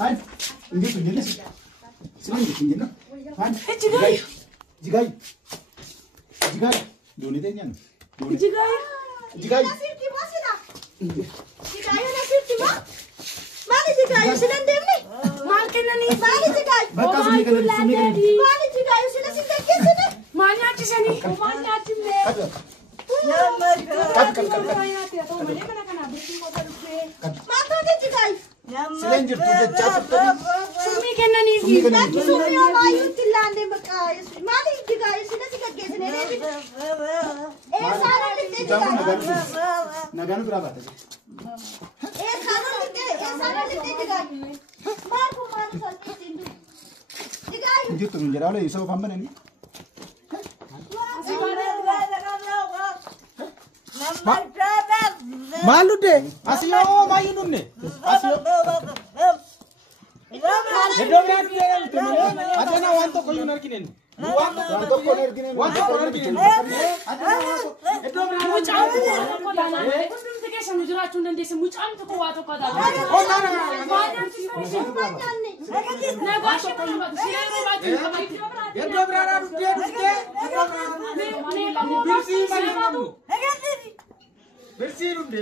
Maal? Injirtu injirri si. Sila injirtu injirri. Maal? Jigaay. Jigaay. Jigaay. Doonii ta'e nyaannu. Jigaay. Jigaay. Nasirti moo sila? Jigaay nasirti moo? Maali jigaay silan deemne? Maal kennanii? Maali jigaay? Bakka sumii kana sumii kana. Maali jigaay sila si gaggeessine? Maal nyaachisanii? Maal nyaachifnee? Maatota jigaay. Sila injirtu jechaa turtanii. Sumii kennanii fi Nyaanni summii homaayyuutti ilaalle bakka maali jigaay sila si gaggeessine deebine? Eessaan olitti Kitaabni jigaay? nagaan biraa baata. Eessaan olitti jigaay? Maal kun maal salphisiin jiru? Jigaay. Injirtu nun jedhaa olee isa ofaan bananii. Maal dudde? Asiyoo maayyuu dunne. Asiyoo. Iddoo biraa dudde adeena waan tokko iyyuu hin argine. Waan tokko hin argine. Waan tokko hin argine. Iddoo biraa mucaan tokko taanaan hundumti keessa nu jiraachuu hin dandeessu. Mucaan tokko waa tokko taanaan. Nagaashii kun qabatu. Siree qabatu. iddoo biraa dudde dudde. Birsii malee qabdu. Birsii dudde.